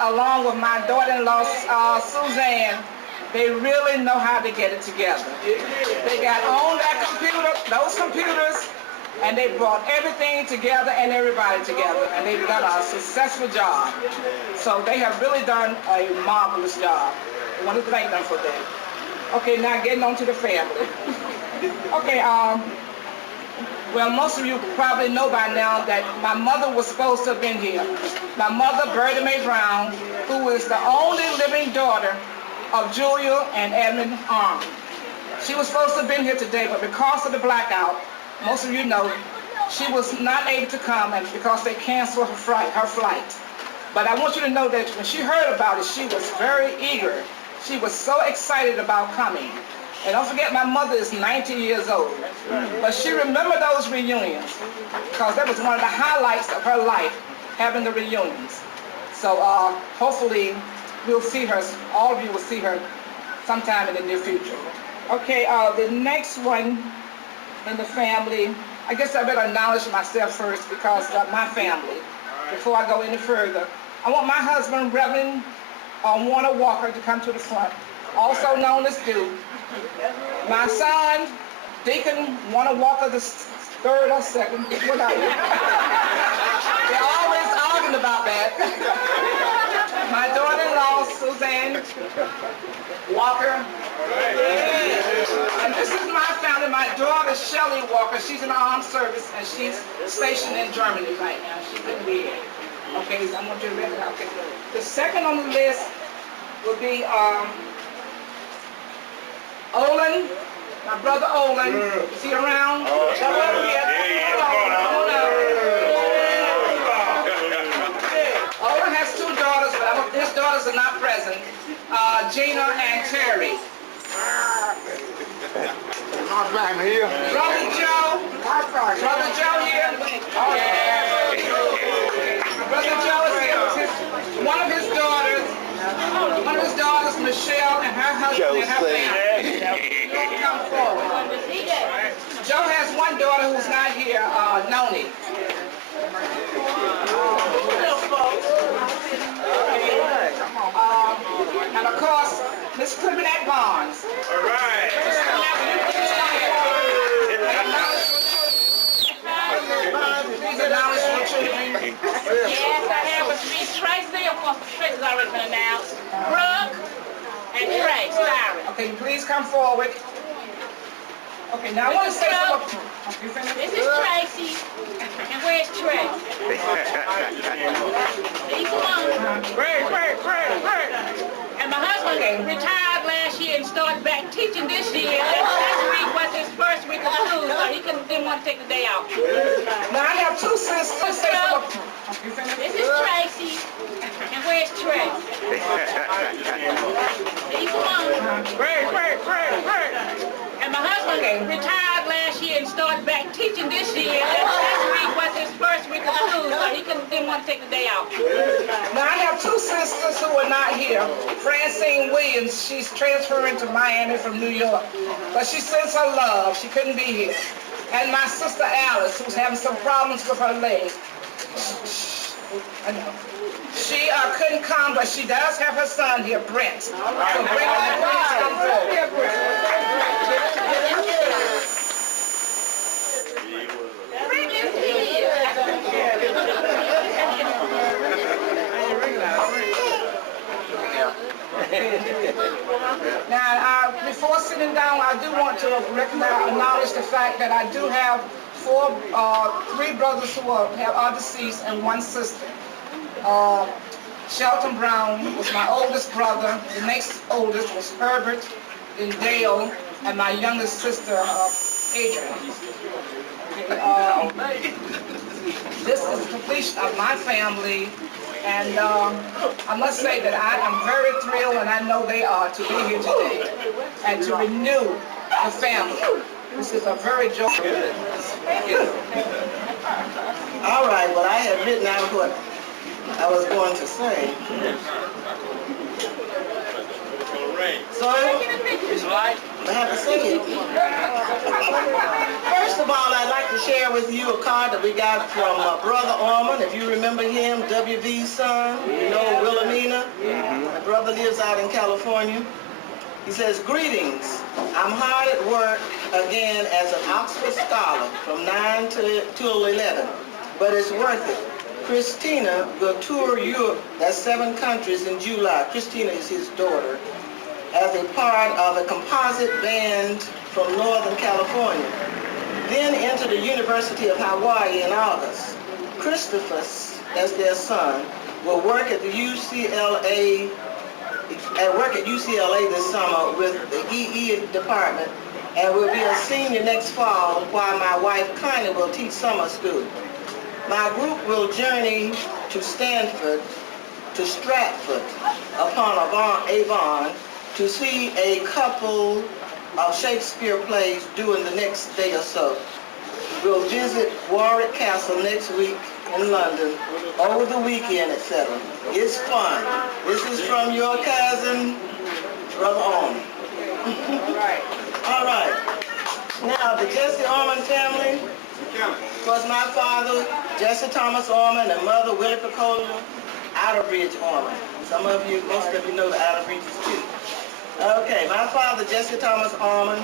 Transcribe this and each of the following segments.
along with my daughter-in-law, Suzanne, they really know how to get it together. They got on that computer, those computers, and they brought everything together and everybody together, and they've done a successful job. So they have really done a marvelous job. I want to thank them for that. Okay, now getting on to the family. Okay, well, most of you probably know by now that my mother was supposed to have been here. My mother, Bertie Mae Brown, who is the only living daughter of Julia and Edmund Army. She was supposed to have been here today, but because of the blackout, most of you know, she was not able to come, and because they canceled her flight. But I want you to know that when she heard about it, she was very eager. She was so excited about coming. And don't forget, my mother is 90 years old. But she remembered those reunions, because that was one of the highlights of her life, having the reunions. So hopefully we'll see her, all of you will see her sometime in the near future. Okay, the next one in the family, I guess I better acknowledge myself first, because my family, before I go any further. I want my husband, Reverend Warner Walker, to come to the front, also known as Duke. My son, Deacon Warner Walker, the third or second, whatever. They're always arguing about that. My daughter-in-law, Suzanne Walker. And this is my family. My daughter, Shelley Walker. She's in the armed service, and she's stationed in Germany right now. She couldn't be here. Okay, so I want you to read it out. Okay. The second on the list would be Olin, my brother Olin. Is he around? Olin has two daughters, but his daughters are not present. Gina and Terry. Brother Joe. Brother Joe here. Brother Joe is here with one of his daughters. One of his daughters, Michelle, and her husband and her family. Come forward. Joe has one daughter who's not here, Noni. And of course, Miss Clipinette Barnes. All right. Please acknowledge your children. Yes, I have a Miss Tracy. Of course, Tracy's already been announced. Brooke and Trey, sorry. Okay, please come forward. Okay, now I want to say something. This is Tracy. And where's Trey? He's one. Word. And my husband retired last year and started back teaching this year. Last week was his first week of school, so he didn't want to take the day off. Now I have two sisters. This is Tracy. And where's Trey? He's one. Word. And my husband retired last year and started back teaching this year. Last week was his first week of school, so he didn't want to take the day off. Now I have two sisters who are not here. Francine Williams, she's transferring to Miami from New York, but she sends her love. She couldn't be here. And my sister Alice, who's having some problems with her leg. She couldn't come, but she does have her son here, Brent. So Brent, please come forward. Brent is here. Now, before sitting down, I do want to acknowledge the fact that I do have three brothers who are deceased and one sister. Shelton Brown was my oldest brother. The next oldest was Herbert and Dale, and my youngest sister, Adrian. This is the completion of my family, and I must say that I am very thrilled, and I know they are, to be here today and to renew the family. This is a very joyful. All right, well, I had written out what I was going to say. So, I have to say it. First of all, I'd like to share with you a card that we got from Brother Orman. If you remember him, WV's son, you know Wilhelmina. My brother lives out in California. He says, greetings. I'm hard at work again as an Oxford scholar from 9 till 11, but it's worth it. Christina will tour Europe, that's 7 countries in July. Christina is his daughter, as a part of a composite band from Northern California. Then into the University of Hawaii in August. Christophus, as their son, will work at the UCLA this summer with the EE department and will be a senior next fall while my wife Connie will teach summer school. My group will journey to Stanford, to Stratford upon Avon to see a couple of Shakespeare plays during the next day or so. We'll visit Warwick Castle next week in London, over the weekend, etc. It's fun. This is from your cousin, Brother Orman. All right. Now, the Jesse Orman family was my father, Jesse Thomas Orman, and mother, Willie Picola Outerbridge Orman. Some of you, most of you know the Outerbridges too. Okay, my father, Jesse Thomas Orman,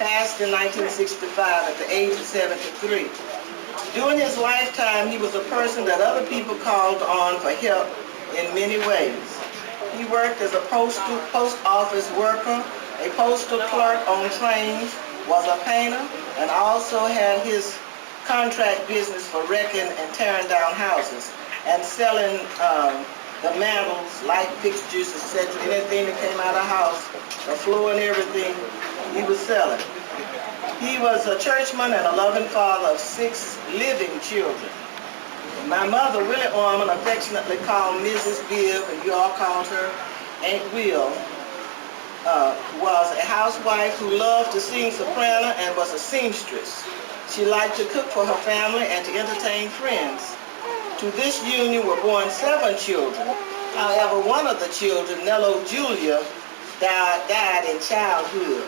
passed in 1965 at the age of 73. During his lifetime, he was a person that other people called on for help in many ways. He worked as a post office worker, a postal clerk on trains, was a painter, and also had his contract business for wrecking and tearing down houses and selling the mantles, light fixtures, etc. Anything that came out of the house, the floor and everything, he was selling. He was a churchman and a loving father of 6 living children. My mother, Willie Orman, affectionately called Mrs. Bibb, and you all called her Aunt Will, was a housewife who loved to sing soprano and was a seamstress. She liked to cook for her family and to entertain friends. To this union were born 7 children. However, one of the children, Nello Julia, died in childhood.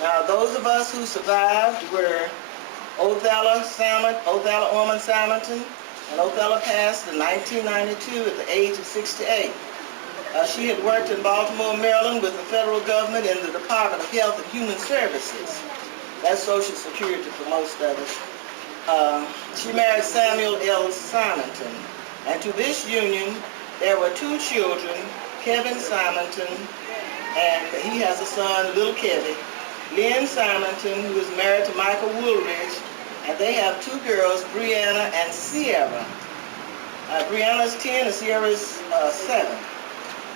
Now, those of us who survived were Othello Orman Salmonton, and Othello passed in 1992 at the age of 68. She had worked in Baltimore, Maryland with the federal government in the Department of Health and Human Services. That's Social Security for most of us. She married Samuel L. Simonton, and to this union there were 2 children, Kevin Simonton, and he has a son, little Kevin, Lynn Simonton, who is married to Michael Woolridge, and they have 2 girls, Brianna and Sierra. Brianna's 10 and Sierra's 7.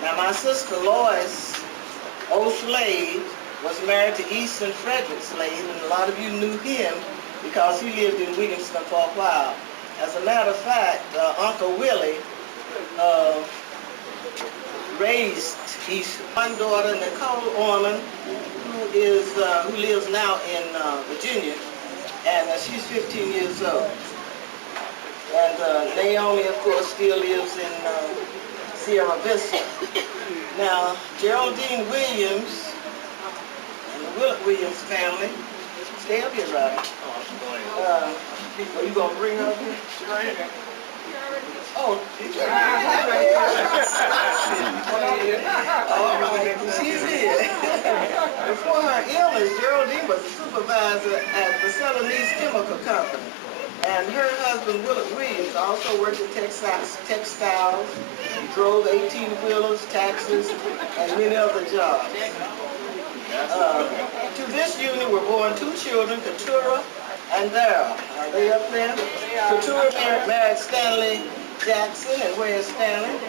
Now my sister Lois O'Slade was married to Easton Frederick Slade, and a lot of you knew him because he lived in Williamston for a while. As a matter of fact, Uncle Willie raised Easton. One daughter, Nicole Orman, who lives now in Virginia, and she's 15 years old. And Naomi, of course, still lives in Sierra Vista. Now, Geraldine Williams and the Willett Williams family, stay up here, Robbie. Are you going to bring her up here? She's right here. Oh, she's here. Before her illness, Geraldine was a supervisor at the Celanese Chemical Company. And her husband, Willett Williams, also worked in textiles, drove 18-wheelers, taxis, and many other jobs. To this union were born 2 children, Keturah and Darrell. Are they up there? Keturah married Stanley Jackson, and where is Stanley?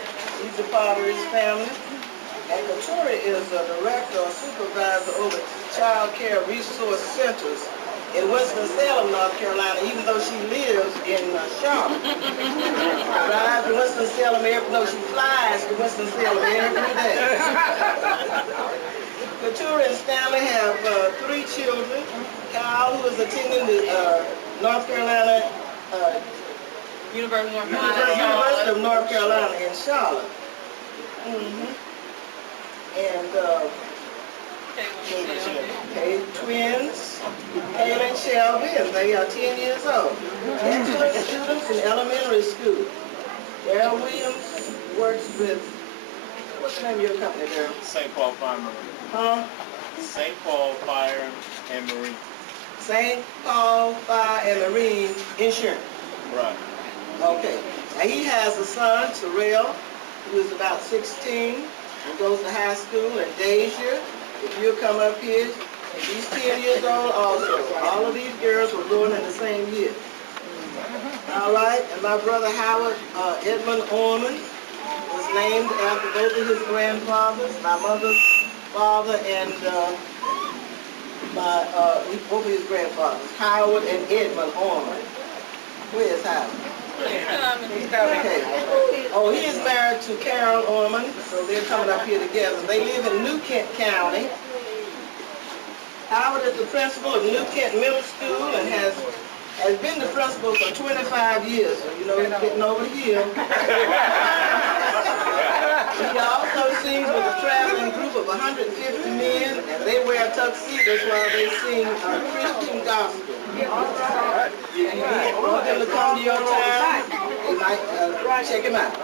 He's a part of his family. And Keturah is a director or supervisor over child care resource centers in Winston-Salem, North Carolina, even though she lives in Charlotte. Drives to Winston-Salem she flies to Winston-Salem every day. Keturah and Stanley have 3 children. Kyle, who is attending the North Carolina University of North Carolina in Charlotte. And okay, twins, Kayla and Shelby, and they are 10 years old. Excellent students in elementary school. Darryl Williams works with, what's the name of your company, Darryl? St. Paul Fire and Marine. Huh? St. Paul Fire and Marine. St. Paul Fire and Marine Insurance. Right. Okay. Now he has a son, Terrell, who is about 16 and goes to high school, and Deja, if you'll come up here, and she's 10 years old also. All of these girls were born in the same year. All right, and my brother Howard Edmund Orman was named after both of his grandfathers, my mother's father and both of his grandfathers, Howard and Edmund Orman. Where is Howard? Okay. Oh, he is married to Carol Orman, so they're coming up here together. They live in New Kent County. Howard is the principal of New Kent Middle School and has been the principal for 25 years. So, you know, he's getting over the hill. He also sings with a traveling group of 150 men, and they wear tuxedos while they sing Christian gospel. If you want them to come to your town, you might check him out.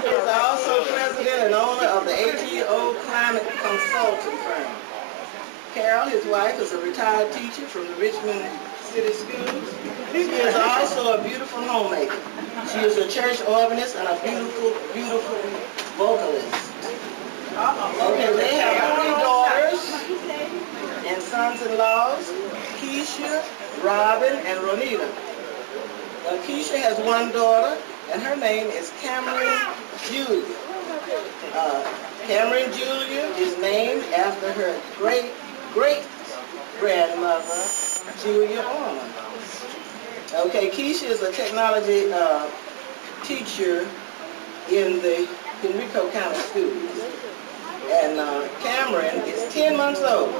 He's also president and owner of the ATO Climate Consulting Firm. Carol, his wife, is a retired teacher from the Richmond City Schools. She is also a beautiful homemaker. She is a church organist and a beautiful, beautiful vocalist. Okay, they have 3 daughters and sons-in-laws, Keisha, Robin, and Ronita. Keisha has 1 daughter, and her name is Cameron Julia. Cameron Julia is named after her great-grandmother, Julia Orman. Okay, Keisha is a technology teacher in the Henrico County Schools. And Cameron is 10 months old.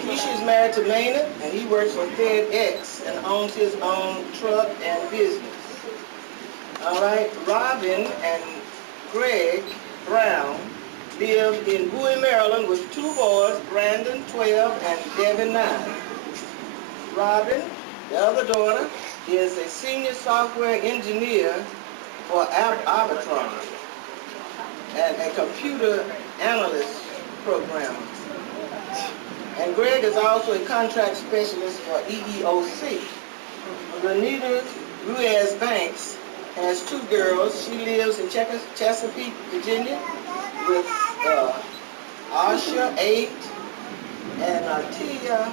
Keisha is married to Maynard, and he works for FedEx and owns his own truck and business. All right, Robin and Greg Brown live in Bowie, Maryland with 2 boys, Brandon, 12, and Devin, 9. Robin, the other daughter, is a senior software engineer for Arbitron and a computer analyst programmer. And Greg is also a contract specialist for EEOC. Renita Ruiz Banks has 2 girls. She lives in Chesapeake, Virginia, with Asha, 8, and Tia,